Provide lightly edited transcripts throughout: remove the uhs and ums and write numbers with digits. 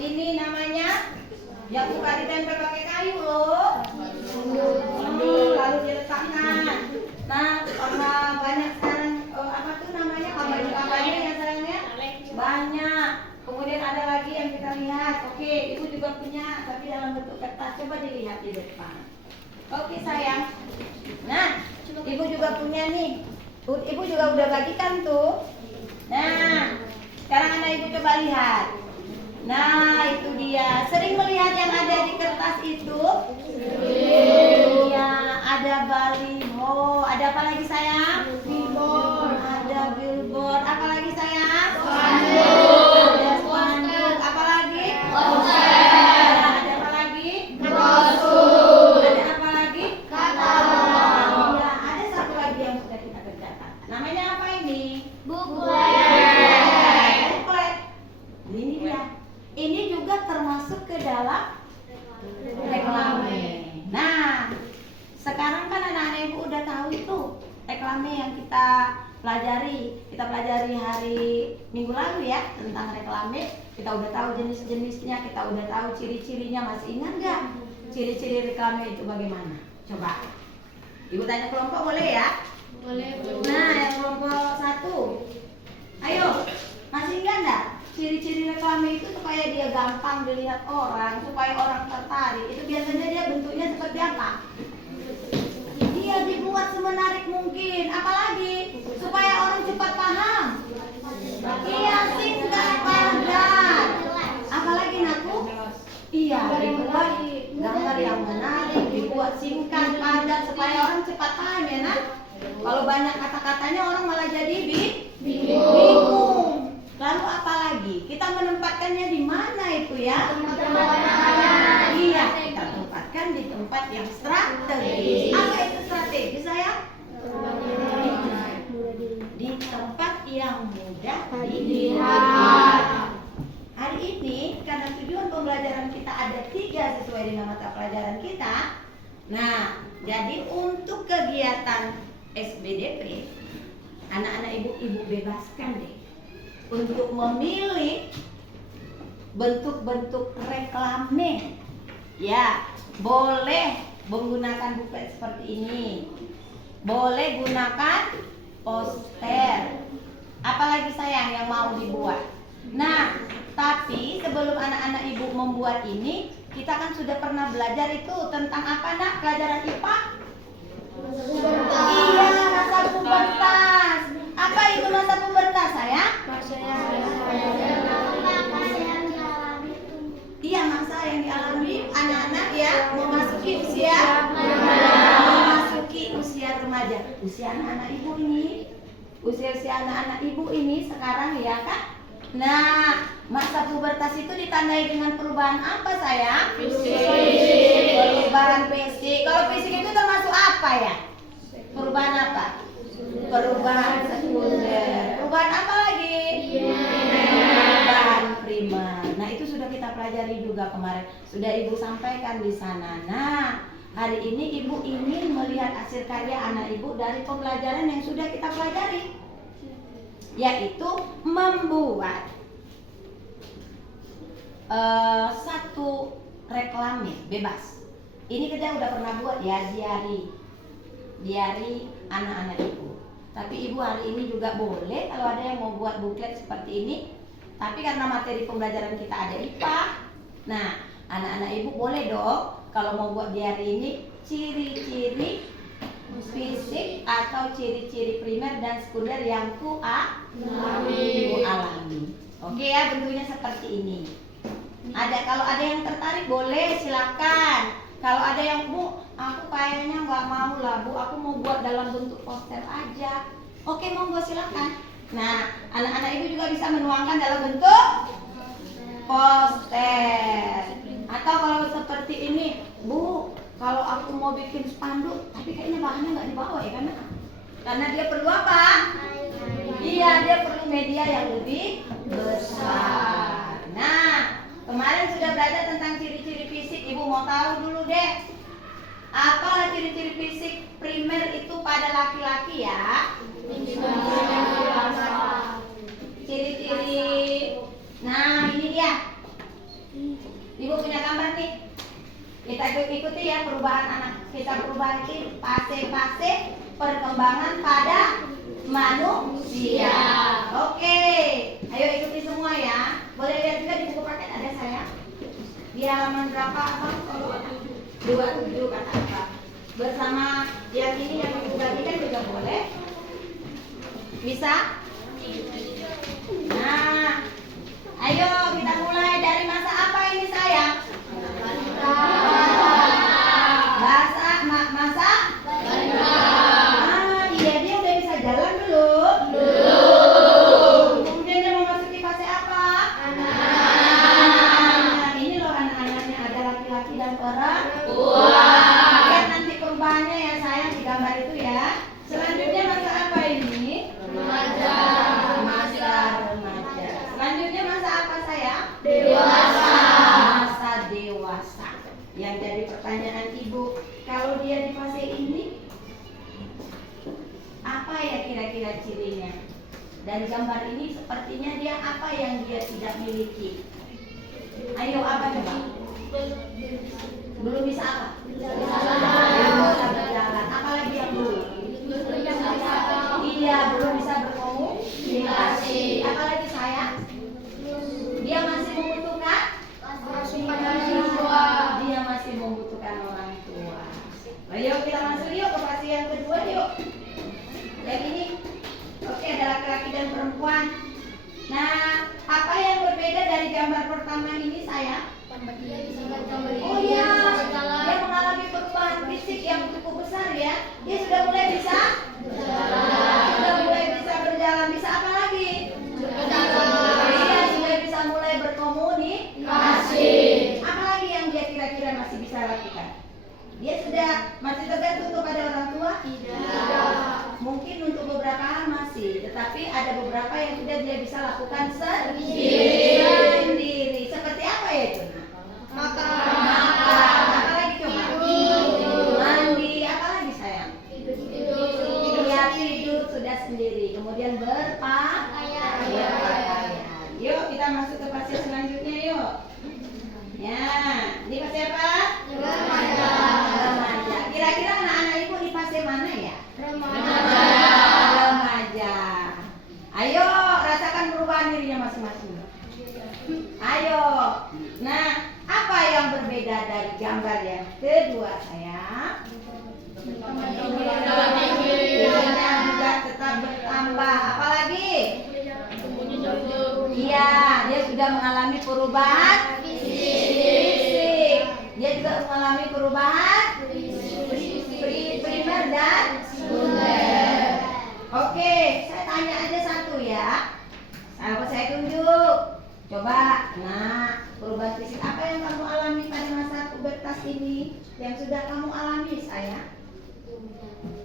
Ini namanya yang suka ditempel pakai kayu loh. Lalu diletakkan. Nah, karena banyak sekarang apa tuh namanya kampanye yang sayangnya banyak. Kemudian ada lagi yang kita lihat. Oke, ibu juga punya tapi dalam bentuk kertas. Coba dilihat di depan. Oke sayang. Nah, ibu juga punya nih. Ibu juga udah bagikan tuh. Nah, sekarang anak ibu coba lihat. Nah, itu dia. Sering melihat yang ada di kertas itu? Iya, ada baliho. Ada apa lagi sayang? Billboard. Ada billboard. Apa lagi sayang? Spanduk. Ada spanduk. Apa lagi? Poster. Ada apa lagi? Brosur. Ada apa lagi? Katalog. Iya, ada satu lagi yang sudah kita kerjakan. Namanya apa ini? Buklet. Ini dia. Ini juga termasuk ke dalam reklame. Nah, sekarang kan anak-anak ibu udah tahu itu reklame yang kita pelajari. Kita pelajari hari Minggu lalu ya tentang reklame. Kita udah tahu jenis-jenisnya, kita udah tahu ciri-cirinya. Masih ingat nggak ciri-ciri reklame itu bagaimana? Coba. Ibu tanya kelompok boleh ya? Boleh. Nah, yang kelompok 1. Ayo, masih ingat nggak? Ciri-ciri reklame itu supaya dia gampang dilihat orang, supaya orang tertarik. Itu biasanya dia bentuknya seperti apa? Dia dibuat semenarik mungkin. Apalagi supaya orang cepat paham. Iya, singkat, padat. Apalagi Naku? Iya, dibuat gambar yang menarik, dibuat singkat, padat supaya orang cepat paham ya nak. Kalau banyak kata-katanya orang malah jadi bingung. Lalu apa lagi? Kita menempatkannya di mana itu ya? Iya, kita tempatkan di tempat yang strategis. Apa itu strategis sayang? Di tempat yang mudah dilihat. Hari ini karena tujuan pembelajaran kita ada 3 sesuai dengan mata pelajaran kita. Nah, jadi untuk kegiatan SBDP, anak-anak ibu bebaskan deh untuk memilih bentuk-bentuk reklame. Ya, boleh menggunakan buklet seperti ini. Boleh gunakan poster. Apalagi sayang yang mau dibuat. Nah, tapi sebelum anak-anak ibu membuat ini, kita kan sudah pernah belajar itu tentang apa nak? Pelajaran IPA? Iya, masa pubertas. Apa itu masa pubertas sayang? Iya, masa yang dialami anak-anak ya memasuki usia remaja. Usia anak-anak ibu ini, usia anak-anak ibu ini sekarang ya kan? Nah, masa pubertas itu ditandai dengan perubahan apa sayang? Fisik. Perubahan fisik. Kalau fisik itu termasuk apa ya? Perubahan apa? Perubahan sekunder. Perubahan apa lagi? Perubahan primer. Nah, itu sudah kita pelajari juga kemarin. Sudah ibu sampaikan di sana. Nah, hari ini ibu ingin melihat hasil karya anak ibu dari pembelajaran yang sudah kita pelajari, yaitu membuat satu reklame bebas. Ini kita udah pernah buat ya, diari anak-anak ibu. Tapi ibu hari ini juga boleh kalau ada yang mau buat buklet seperti ini. Tapi karena materi pembelajaran kita ada IPA, nah anak-anak ibu boleh dong kalau mau buat diari ini ciri-ciri fisik atau ciri-ciri primer dan sekunder yang ibu alami. Oke ya, bentuknya seperti ini. Kalau ada yang tertarik boleh silakan. Kalau ada yang Bu, aku kayaknya nggak mau lah Bu, aku mau buat dalam bentuk poster aja. Oke, monggo silakan. Nah, anak-anak ibu juga bisa menuangkan dalam bentuk poster. Atau kalau seperti ini, Bu, kalau aku mau bikin spanduk, tapi kayaknya bahannya nggak dibawa ya karena dia perlu apa? Iya, dia perlu media yang lebih besar. Nah, kemarin sudah belajar tentang ciri-ciri fisik. Ibu mau tahu dulu deh, apa ciri-ciri fisik primer itu pada laki-laki ya? Ciri-ciri. Nah, ini dia. Ibu punya gambar nih. Kita ikuti ya perubahan anak kita, perubahan itu fase-fase perkembangan pada manusia. Oke, ayo ikuti semua ya. Boleh lihat juga di buku paket ada saya. Di halaman berapa? 27 kata apa? Bersama yang ini yang ibu bagikan juga boleh. Bisa? Nah, ayo kita mulai dari masa apa ini sayang? Masa? Iya, dia udah bisa jalan belum? Kemudian dia memasuki fase apa? Anak-anak. Ini loh anak-anaknya, ada laki-laki dan perempuan. Lihat nanti perubahannya ya sayang di gambar itu ya. Selanjutnya masa apa ini? Masa remaja. Selanjutnya masa apa sayang? Dewasa. Masa dewasa. Yang jadi pertanyaan ibu, kalau dia di fase ini, apa ya kira-kira cirinya? Dan gambar ini sepertinya dia apa yang dia tidak miliki? Ayo apa coba? Belum bisa apa? Belum bisa berjalan. Apalagi yang belum? Iya, belum bisa berkomunikasi. Apalagi saya? Dia masih membutuhkan? Dia masih membutuhkan orang tua. Ayo kita masuk yuk ke fase yang kedua yuk. Yang ini, oke, ada laki-laki dan perempuan. Nah, apa yang berbeda dari gambar pertama ini saya? Oh iya, dia mengalami perubahan fisik yang cukup besar ya. Dia sudah mulai bisa? Sudah mulai bisa berjalan. Bisa apa lagi? Dia sudah bisa mulai berkomunikasi. Apa lagi yang dia kira-kira masih bisa lakukan? Dia sudah masih tergantung kepada orang tua? Tidak. Mungkin untuk beberapa hal masih, tetapi ada beberapa yang sudah dia bisa lakukan sendiri. Seperti apa ya itu? Makan. Apa lagi coba? Mandi. Apa lagi sayang? Iya, tidur sudah sendiri. Kemudian berpakaian. Yuk kita masuk ke fase selanjutnya yuk. Ya, ini fase apa? Remaja. Kira-kira anak-anak ibu di fase mana ya? Remaja. Ayo rasakan perubahan dirinya masing-masing. Ayo. Nah, apa yang berbeda dari gambar yang kedua saya? Tingginya juga tetap bertambah. Apalagi? Iya, dia sudah mengalami perubahan fisik. Dia juga mengalami perubahan primer dan sekunder. Oke, saya tanya aja satu ya. Saya tunjuk. Coba, nah, perubahan fisik apa yang kamu alami pada masa pubertas ini? Yang sudah kamu alami saya?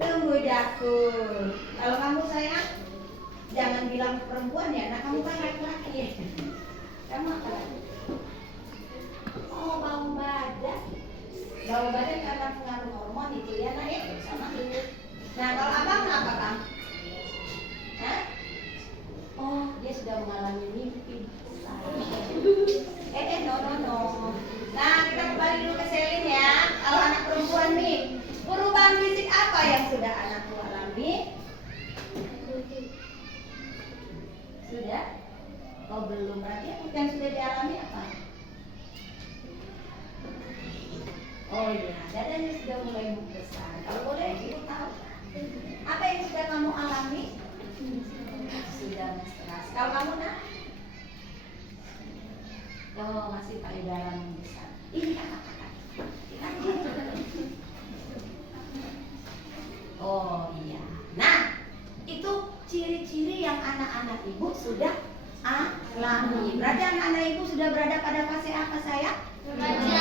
Tumbuh jakun. Kalau kamu sayang, jangan bilang perempuan ya. Nah, kamu kan laki-laki ya. Kamu apa lagi? Oh, bau badan. Bau badan karena pengaruh hormon itu ya, nah ya, sama. Nah, kalau abang apa kang? Hah? Oh, dia sudah mengalami mimpi. No. Nah, kita kembali dulu ke Selin ya. Kalau anak perempuan nih, perubahan fisik apa yang sudah anakku alami? Sudah? Oh belum, berarti yang sudah dialami apa? Oh iya, dadanya sudah mulai besar. Kalau boleh ibu tahu, apa yang sudah kamu alami? Sudah menstruasi. Kalau kamu nak? Oh masih pada dalam besar. Ini kakak-kakak. Oh iya. Nah, itu ciri-ciri yang anak-anak ibu sudah alami. Berarti anak-anak ibu sudah berada pada fase apa saya? Remaja.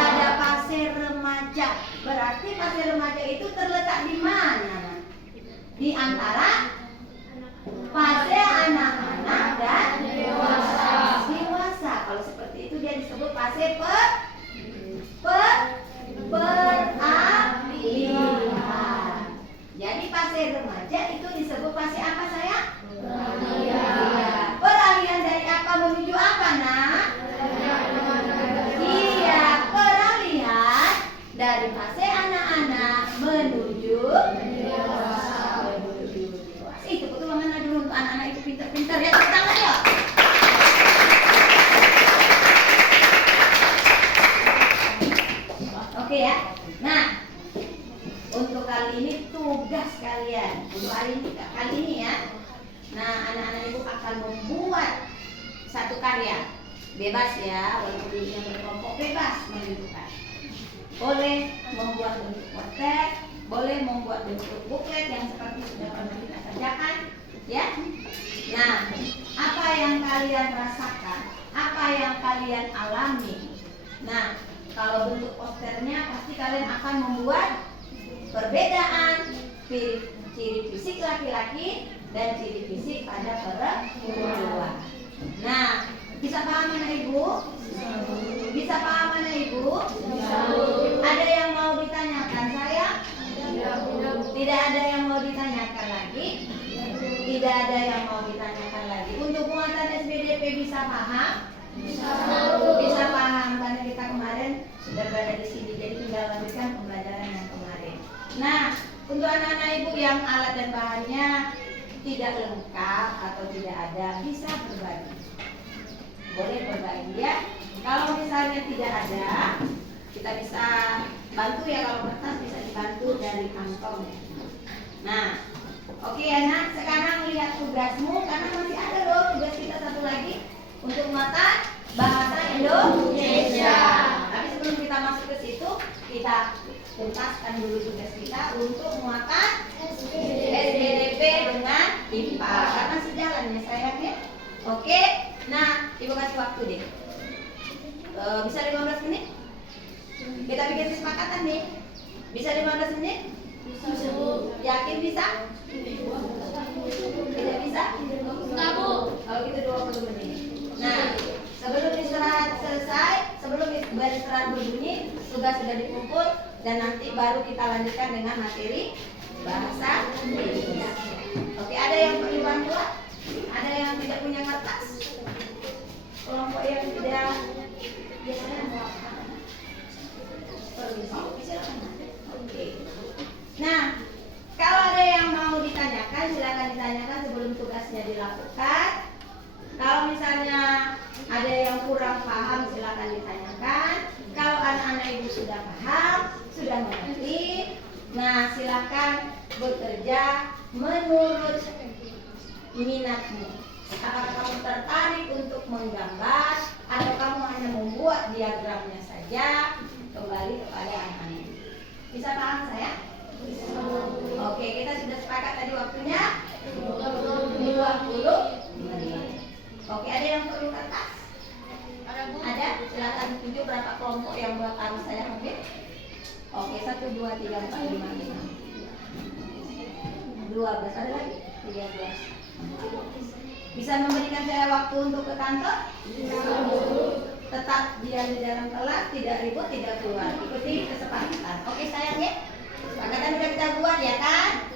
Pada fase remaja. Berarti fase remaja itu terletak di mana? Di antara fase anak-anak dan dewasa. Kalau seperti itu dia disebut fase peralihan. Jadi fase remaja itu disebut fase apa saya? Peralihan. Peralihan dari apa menuju apa nak? kali ini ya. Nah, anak-anak ibu akan membuat satu karya. Bebas ya, walaupun yang berkelompok bebas menentukan. Boleh membuat bentuk poster, boleh membuat bentuk buklet yang seperti sudah pernah kita kerjakan, ya. Nah, apa yang kalian rasakan? Apa yang kalian alami? Nah, kalau bentuk posternya pasti kalian akan membuat perbedaan ciri fisik laki-laki dan ciri fisik pada perempuan. Nah, bisa paham anak ibu? Bisa paham anak ibu? Ada yang mau ditanyakan saya? Tidak ada yang mau ditanyakan lagi? Tidak ada yang mau ditanyakan lagi. Untuk muatan SBDP bisa paham? Bisa paham karena kita kemarin sudah berada di sini, jadi tinggal lanjutkan pembelajaran yang kemarin. Nah, untuk anak-anak ibu yang alat dan bahannya tidak lengkap atau tidak ada, bisa berbagi. Boleh berbagi ya. Kalau misalnya tidak ada, kita bisa bantu ya, kalau kertas bisa dibantu dari kantong. Nah, oke anak, sekarang lihat tugasmu karena masih ada loh tugas kita satu lagi untuk mata bahasa Indonesia. Tapi sebelum kita masuk ke situ, kita tuntaskan dulu tugas kita untuk muatan SBDP dengan IPA karena sejalan ya sayangnya. Oke, nah ibu kasih waktu deh. Bisa 15 menit? Kita bikin kesepakatan nih. Bisa 15 menit? Bisa. Yakin bisa? Tidak bisa? Enggak bu. Kalau gitu 20 menit. Nah, sebelum istirahat selesai, sebelum istirahat berbunyi, tugas sudah dikumpul dan nanti baru kita lanjutkan dengan materi bahasa Indonesia. Oke, ada yang perlu bantuan? Ada yang tidak punya kertas? Kelompok yang tidak biasanya mau apa? Oke. Nah, kalau ada yang mau ditanyakan, silakan ditanyakan sebelum tugasnya dilakukan. Kalau misalnya ada yang kurang paham, silakan ditanyakan. Kalau anak-anak ibu sudah paham, sudah mengerti, nah silakan bekerja menurut minatmu. Apakah kamu tertarik untuk menggambar atau kamu hanya membuat diagramnya saja? Kembali kepada anak-anak. Bisa paham saya? Bisa. Oke, kita sudah sepakat tadi waktunya 20 menit. Oke, ada yang perlu kertas? Ada? Silakan tunjuk berapa kelompok yang harus saya ambil. Oke, 1, 2, 3, 4, 5, 6, 12. Ada lagi? 13. Bisa memberikan saya waktu untuk ke kantor? Tetap dia di dalam kelas, tidak ribut, tidak keluar. Ikuti kesepakatan. Oke sayang ya? Kesepakatan sudah kita buat ya kan?